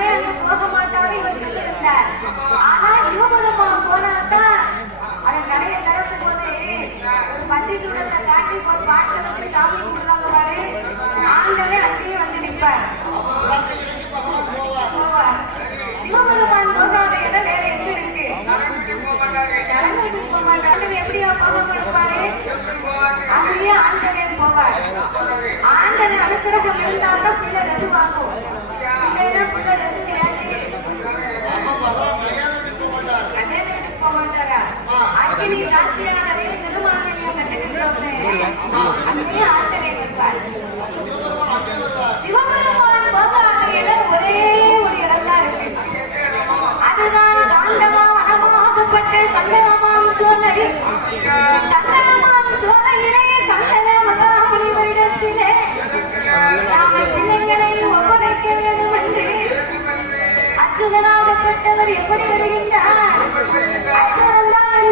யாரையும் போக மாட்டாரு இவர் சொல்லியிருந்தார் ஆனா சிவபெருமான் போனாதான் அவன் கடையை திறக்கும் போது ஒரு பத்தி சுடத்தை காட்டி ஒரு பாட்டில் வச்சு சாமி கும்பிடுறாங்க பாரு ஆண்டவே அங்கேயே வந்து நிற்பார். போவார். சிவபெருமான் போகாத இடம் வேற எங்க இருக்கு? போக மாட்டாரு எப்படியா போக மாட்டாரு அப்படியே ஆண்டவே போவார். ஆண்டனை அனுக்கிரகம் இருந்தால்தான் அங்கேயே வருவார் சிவபெருமான் போகாத ஒரே ஒரு இடம் தான் இருக்கு அதுதான் தாண்டவா வனமாகப்பட்ட சந்தனமாம் சோலை சந்தனமாம் சோலையிலே சந்தன மகாமுனிவரிடத்திலே நாங்கள் பிள்ளைகளை ஒப்படைக்க வேண்டும் என்று அச்சுதனாகப்பட்டவர் எப்படி வருகின்றார்? அச்சுதன் தான்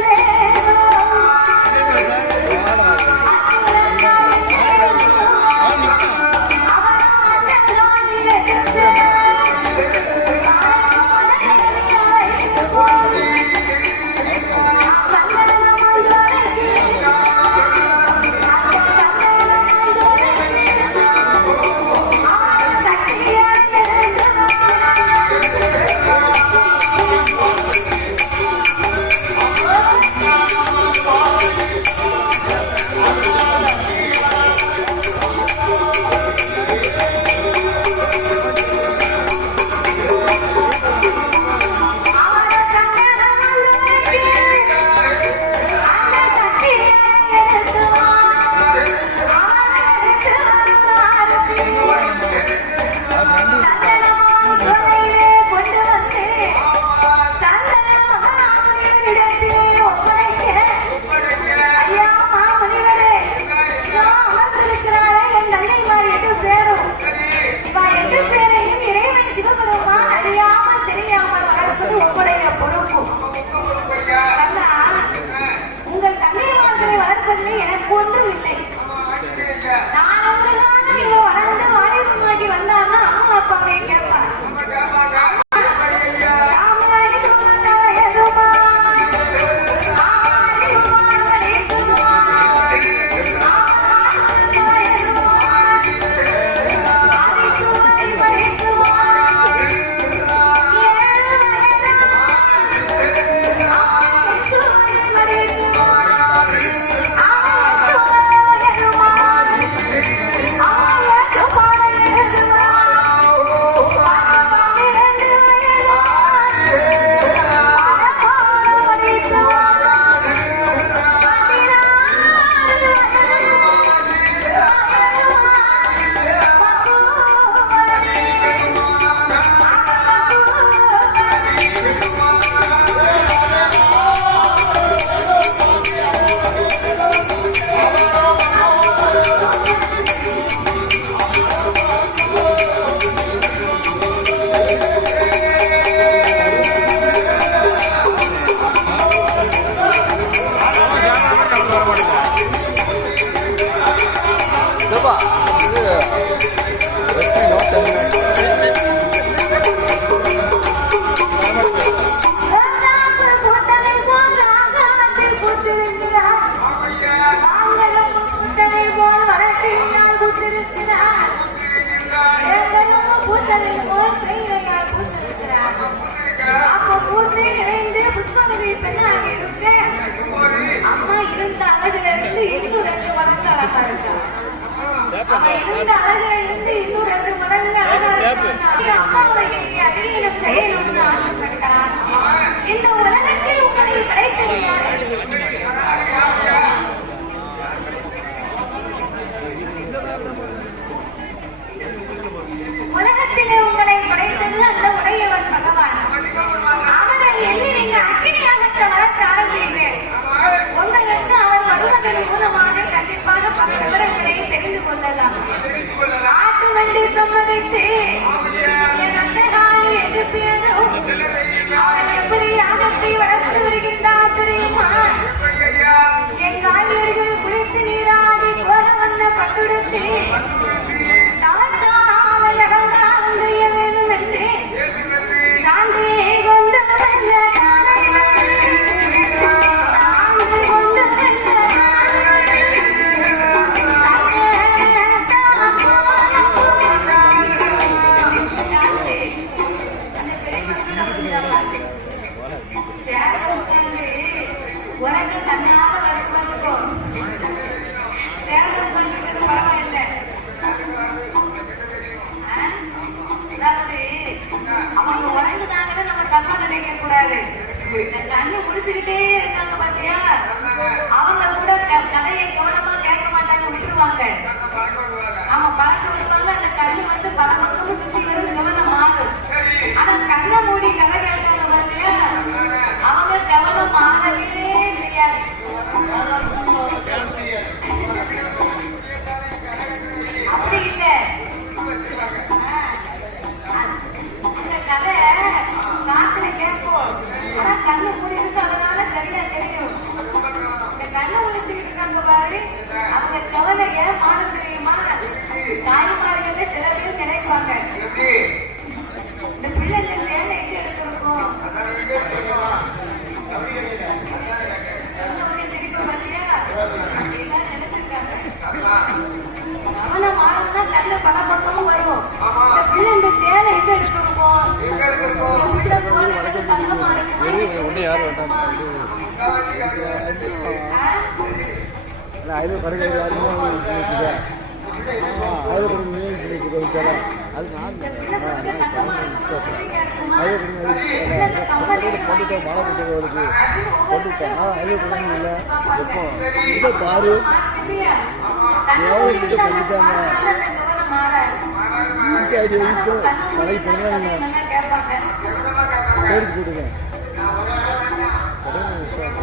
ஏப்பா, இது வெற்றி நோட்டம் அம்மா இருந்த அழகிலிருந்து இருந்து இன்னும் ரெண்டு மடங்கு அழகா இருக்கா அவ இருந்த அழகுல இருந்து இன்னும் ரெண்டு மடங்கு Andy! கண்ணு முடிச்சுக்கிட்டே இருக்காங்க பாத்தியா அவங்க கூட கதையை கவனமா கேட்க மாட்டாங்க விட்டுருவாங்க. ஆமா பழக்க விடுவாங்க அந்த கண்ணு வந்து பல பக்கமும் பல பக்கமும் வரும் இந்த பிள்ளை இந்த சேலை எங்க எடுக்க இருக்கும். உள்ள போனது தங்கமா இருக்குமா அதுல பருக யாருமே அதுல கொஞ்சம் மீன் இருக்குது மூச்சு ஐடியா யூஸ் பண்ணி பழகி போனால் சேடிச்சு போட்டுருக்கேன் விஷயம்